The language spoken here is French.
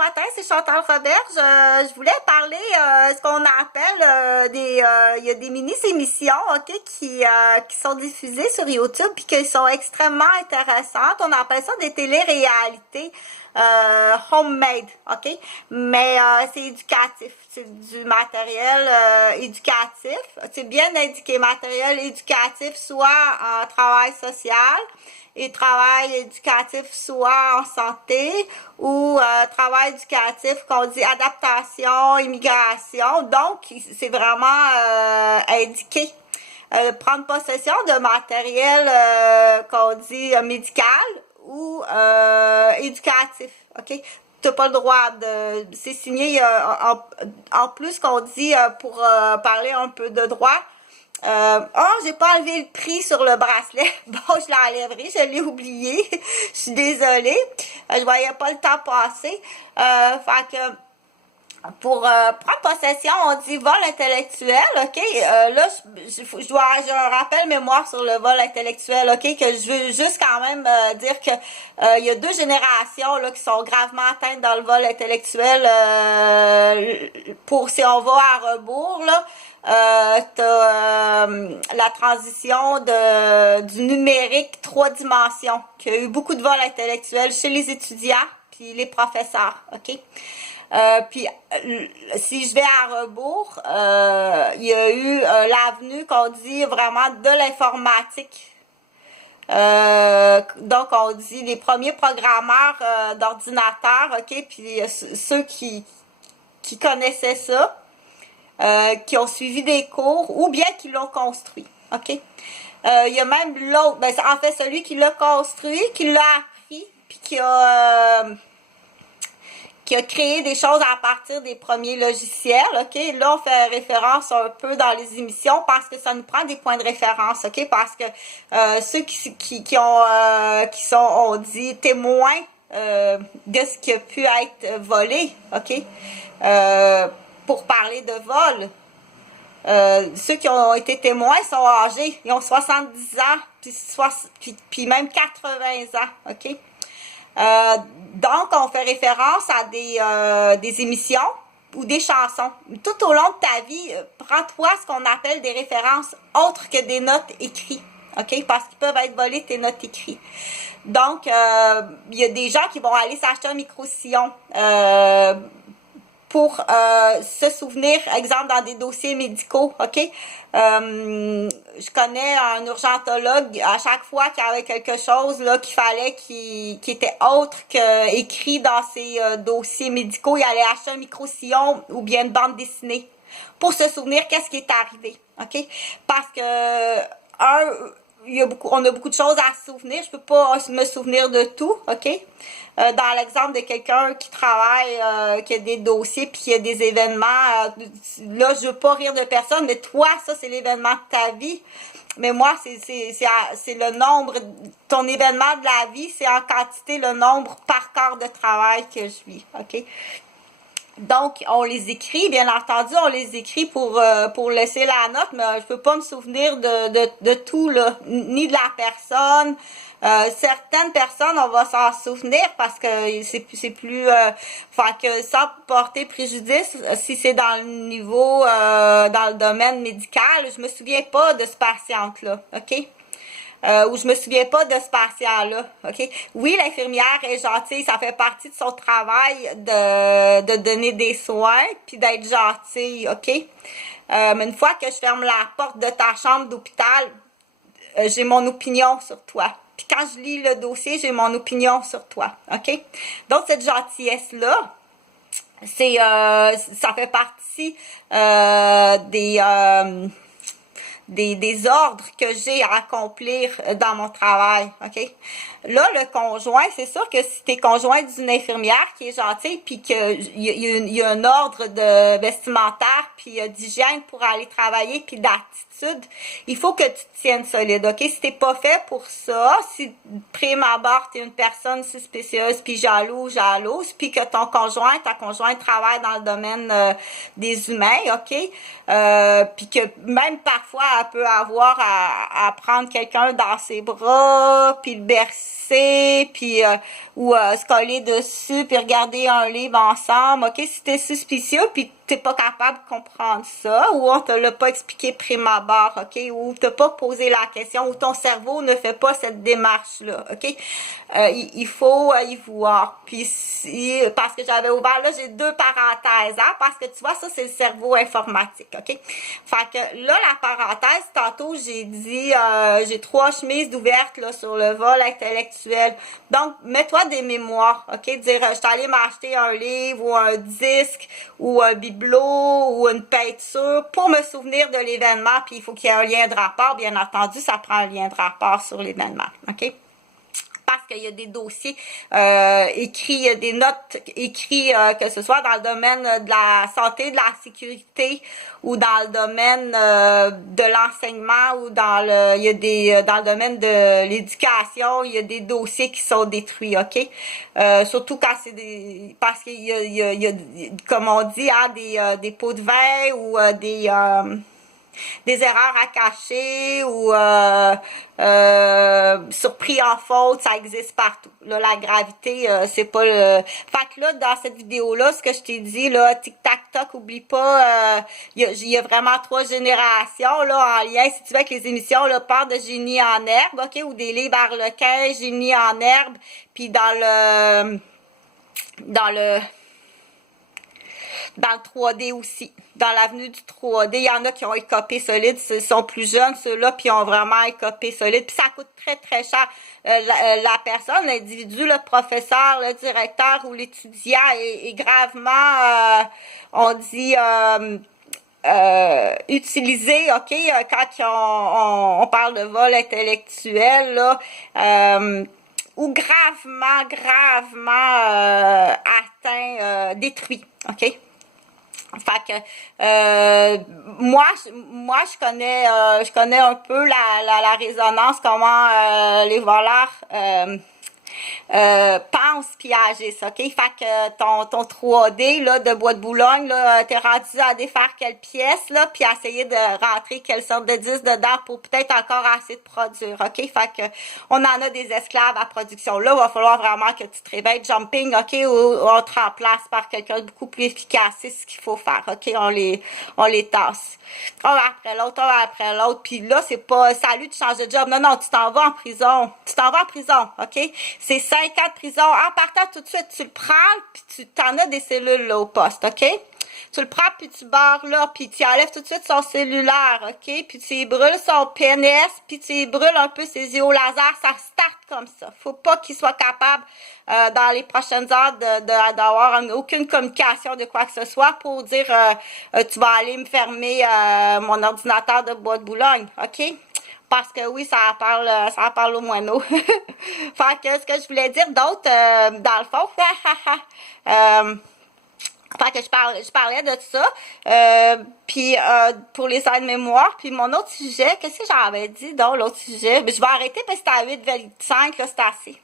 matin, c'est Chantal Roberge. Je voulais parler ce qu'on appelle il y a des mini-émissions, ok, qui sont diffusées sur YouTube puis qui sont extrêmement intéressantes. On appelle ça des télé-réalités homemade, ok, mais c'est éducatif, c'est du matériel éducatif. C'est bien indiqué, matériel éducatif, soit en travail social et travail éducatif soit en santé ou travail éducatif qu'on dit adaptation, immigration. Donc, c'est vraiment indiqué. Prendre possession de matériel qu'on dit médical ou éducatif. OK? T'as pas le droit de... C'est signé en plus qu'on dit pour parler un peu de droit. J'ai pas enlevé le prix sur le bracelet. Bon, je l'enlèverai, je l'ai oublié. Je suis désolée. Je voyais pas le temps passer. Fait que pour prendre possession, on dit vol intellectuel, ok? Là, j'ai un rappel mémoire sur le vol intellectuel, ok? Que je veux juste quand même dire que il y a deux générations là qui sont gravement atteintes dans le vol intellectuel. Pour si on va à rebours là. T'as la transition du numérique 3 dimensions, qui a eu beaucoup de vols intellectuels chez les étudiants puis les professeurs, ok? Puis si je vais à rebours, il y a eu l'avenue qu'on dit vraiment de l'informatique. Donc on dit les premiers programmeurs d'ordinateurs, ok, puis ceux qui connaissaient ça. Qui ont suivi des cours ou bien qui l'ont construit. OK? Il y a même l'autre, ben, en fait, celui qui l'a construit, qui l'a appris, puis qui a créé des choses à partir des premiers logiciels. OK? Là, on fait référence un peu dans les émissions parce que ça nous prend des points de référence. OK? Parce que ceux qui sont, on dit, témoins de ce qui a pu être volé. OK? Pour parler de vol. Ceux qui ont été témoins sont âgés. Ils ont 70 ans, puis même 80 ans. OK? Donc, on fait référence à des émissions ou des chansons. Tout au long de ta vie, prends-toi ce qu'on appelle des références autres que des notes écrites. OK? Parce qu'ils peuvent être volés tes notes écrites. Donc, il y a des gens qui vont aller s'acheter un micro-sillon pour se souvenir, exemple, dans des dossiers médicaux, OK? Je connais un urgentologue, à chaque fois qu'il y avait quelque chose là qu'il fallait qui était autre que écrit dans ses dossiers médicaux, il allait acheter un micro-sillon ou bien une bande dessinée pour se souvenir qu'est-ce qui est arrivé, OK? Parce que, on a beaucoup de choses à se souvenir. Je peux pas me souvenir de tout, OK? Dans l'exemple de quelqu'un qui travaille, qui a des dossiers puis qui a des événements, là, je veux pas rire de personne, mais toi, ça, c'est l'événement de ta vie. Mais moi, c'est le nombre, ton événement de la vie, c'est en quantité le nombre par quart de travail que je vis, OK? Donc, on les écrit, bien entendu, on les écrit pour laisser la note, mais je peux pas me souvenir de tout, là, ni de la personne. Certaines personnes, on va s'en souvenir parce que c'est plus, enfin que sans porter préjudice, si c'est dans le niveau, dans le domaine médical, je me souviens pas de ce patient-là, OK? Ou je me souviens pas de ce patient-là, OK? Oui, l'infirmière est gentille, ça fait partie de son travail de donner des soins puis d'être gentille, OK? Mais une fois que je ferme la porte de ta chambre d'hôpital, j'ai mon opinion sur toi. Puis quand je lis le dossier, j'ai mon opinion sur toi, OK? Donc, cette gentillesse-là, ça fait partie des ordres que j'ai à accomplir dans mon travail, OK? Là, le conjoint, c'est sûr que si t'es conjoint d'une infirmière qui est gentille, puis qu'il y a un ordre de vestimentaire, puis d'hygiène pour aller travailler, puis d'attitude, il faut que tu te tiennes solide, OK? Si t'es pas fait pour ça, si prime abord, t'es une personne suspicieuse, puis jalouse, puis que ta conjointe travaille dans le domaine des humains, OK? Puis que même parfois elle peut avoir à prendre quelqu'un dans ses bras, puis le bercer, puis ou se coller dessus, puis regarder un livre ensemble. OK, si t'es suspicieux, puis t'es pas capable de comprendre ça, ou on te l'a pas expliqué prime abord, OK, ou t'as pas posé la question, ou ton cerveau ne fait pas cette démarche-là, OK. Il faut y voir. Puis si, parce que j'avais ouvert, là, j'ai deux parenthèses, hein, parce que tu vois, ça, c'est le cerveau informatique, OK. Fait que là, la parenthèse, tantôt, j'ai dit, j'ai 3 chemises ouvertes, là, sur le vol intellectuel. Donc, mets-toi des mémoires, OK, dire, je suis allée m'acheter un livre, ou un disque, ou un bibelot, ou une peinture, pour me souvenir de l'événement, puis il faut qu'il y ait un lien de rapport, bien entendu, ça prend un lien de rapport sur l'événement, OK. Parce qu'il y a des dossiers écrits, il y a des notes écrites, que ce soit dans le domaine de la santé, de la sécurité, ou dans le domaine de l'enseignement, ou dans le, il y a des, dans le domaine de l'éducation, il y a des dossiers qui sont détruits, OK? Surtout quand c'est des, parce qu'il y a, comme on dit, hein, des pots de vin, ou des erreurs à cacher, ou surpris en faute, ça existe partout. Là, la gravité, c'est pas le... Fait que là, dans cette vidéo-là, ce que je t'ai dit, là, tic-tac-toc, oublie pas, il y a vraiment 3 générations, là, en lien, si tu veux, avec les émissions, là, part de Génie en herbe, OK, ou des livres Harlequin, Génie en herbe, puis dans le 3D aussi. Dans l'avenue du 3D, il y en a qui ont écopé solide, ils sont plus jeunes, ceux-là, puis ont vraiment écopé solide. Puis ça coûte très, très cher. La personne, l'individu, le professeur, le directeur ou l'étudiant est gravement, on dit, utilisé, OK, quand on parle de vol intellectuel, là, ou gravement atteint, détruit, OK? Fait que moi je connais un peu la résonance, comment les voleurs pensent puis agissent, OK? Fait que ton 3D là, de Bois de Boulogne, là, t'es rendu à défaire quelle pièce, là, puis à essayer de rentrer quelle sorte de disque dedans pour peut-être encore assez de produire, OK? Fait que on en a des esclaves à production. Là, il va falloir vraiment que tu te réveilles, jumping, OK? Ou on te remplace par quelqu'un de beaucoup plus efficace. C'est ce qu'il faut faire, OK? On les tasse. Un après l'autre, puis là, c'est pas, salut, tu changes de job. Non, tu t'en vas en prison. Tu t'en vas en prison, OK? C'est 5 ans de prison. En partant tout de suite, tu le prends, puis tu t'en as des cellules là au poste, OK? Tu le prends, puis tu barres là, puis tu enlèves tout de suite son cellulaire, OK? Puis tu y brûles son PNS, puis tu y brûles un peu ses yeux au laser. Ça start comme ça. Faut pas qu'il soit capable, dans les prochaines heures, d'avoir aucune communication de quoi que ce soit pour dire, tu vas aller me fermer mon ordinateur de Bois de Boulogne, OK? Parce que oui, ça parle au moineau. Fait que ce que je voulais dire d'autre, dans le fond, fait que je parlais de ça. Puis pour les aides-mémoire, puis mon autre sujet, qu'est-ce que j'avais dit dans l'autre sujet? Mais je vais arrêter parce que c'était à 8,5, là, c'est assez.